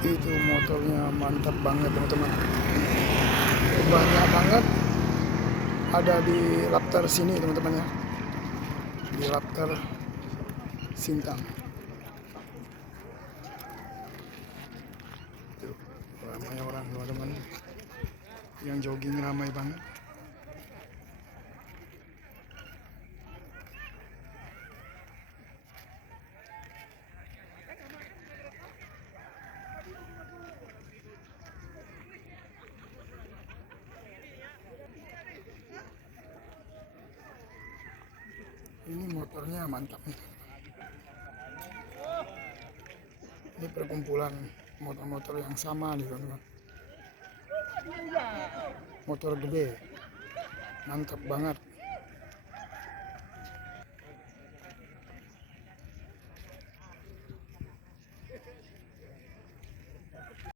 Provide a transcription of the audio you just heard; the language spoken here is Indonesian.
Itu motornya mantap banget teman-teman, banyak banget ada di Raptor sini teman-teman ya, di Raptor Sintang. Tuh, ramai orang teman-teman, yang jogging ramai banget. Ini motornya mantap nih. Ini perkumpulan motor-motor yang sama nih teman-teman. Motor gede, mantap banget.